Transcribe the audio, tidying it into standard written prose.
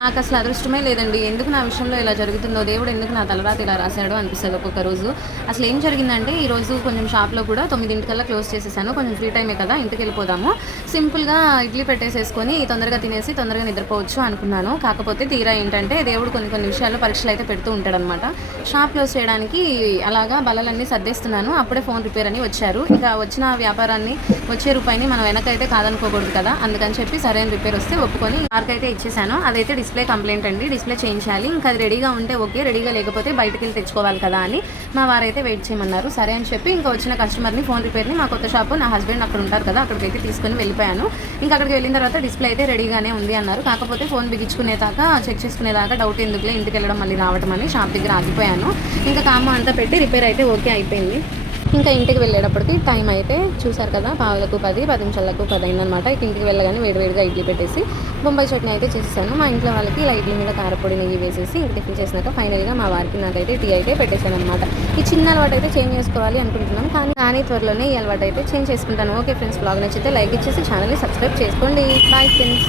నాకు అసలు అదృష్టమే లేదండి. ఎందుకు నా విషయంలో ఇలా జరుగుతుందో, దేవుడు ఎందుకు నా తలరాత ఇలా రాసాడో అనిపిస్తది ఒక్కొక్క రోజు. అసలు ఏం జరిగిందంటే, ఈరోజు కొంచెం షాప్‌లో కూడా 9:00కల్లా క్లోజ్ చేసేసాను. కొంచెం ఫ్రీ టైమే కదా ఇంటికెళ్ళిపోదాము. సింపుల్‌గా ఇడ్లీ పెట్టేసేసుకొని తొందరగా తినేసి తొందరగా నిద్రపోవచ్చు అనుకున్నాను. కాకపోతే తీరా ఏంటంటే, దేవుడు కొన్ని కొన్ని విషయాల్లో పరీక్షలైతే పెడుతూ ఉంటాడనమాట. షాప్ క్లోజ్ చేయడానికి అలాగా బల్లలన్నీ సర్దేస్తున్నాను. అప్పుడే ఫోన్ రిపేర్ అని వచ్చారు. ఇక వచ్చిన వ్యాపారాన్ని, వచ్చే రూపాయిని మనం వెనకైతే కాదనుకోకూడదు కదా! అందుకని చెప్పి సరైన రిపేర్ వస్తే ఒప్పుకొని మార్కయితే ఇచ్చేసాను. అదైతే డిస్ప్లే కంప్లైంట్ అండి. డిస్ప్లే చేయించాలి. ఇంకా అది రెడీగా ఉంటే ఓకే, రెడీగా లేకపోతే బయటకెళ్ళి తెచ్చుకోవాలి కదా అని మా వారైతే వెయిట్ చేయమన్నారు. సరే అని చెప్పి ఇంకా వచ్చిన కస్టమర్ని, ఫోన్ రిపేర్ని మా కొత్త షాపు, నా హస్బెండ్ అక్కడ ఉంటారు కదా, అక్కడికైతే తీసుకొని వెళ్ళిపోయాను. ఇంకా అక్కడికి వెళ్ళిన తర్వాత డిస్ప్లే అయితే రెడీగానే ఉంది అన్నారు. కాకపోతే ఫోన్ బిగించుకునేదాకా, చెక్ చేసుకునేదాకా డౌట్ ఎందుకులే ఇంటికి వెళ్ళడం మళ్ళీ రావడం అని షాప్ దగ్గర ఆగిపోయాను. ఇంకా కామ అంతా పెట్టి రిపేర్ అయితే ఓకే అయిపోయింది. ఇంకా ఇంటికి వెళ్ళేటప్పటికి టైం అయితే చూసారు కదా, 9:10, 10 నిమిషాలకు 10 అయిందనమాట. ఇక ఇంటికి వెళ్ళగానే వేడివేడిగా ఇడ్లీ పెట్టేసి బొంబాయి చట్నీ అయితే చేసేసాను. మా ఇంట్లో వాళ్ళకి ఇలా ఇడ్లీ మీద కారపొడి, నెయ్యి వేసేసి ఇంక టిఫిన్ చేసినాక ఫైనల్గా మా వారికి నాకైతే టీ అయితే పెట్టేశాను అనమాట. ఈ చిన్న అలవాటు అయితే చేంజ్ చేసుకోవాలి అనుకుంటున్నాను, కానీ త్వరలోనే ఈ అలవాటు అయితే చేంజ్ చేసుకుంటాను. ఓకే ఫ్రెండ్స్, బ్లాగ్ నచ్చితే లైక్ ఇచ్చేసి ఛానల్ని సబ్స్క్రైబ్ చేసుకోండి. Bye friends.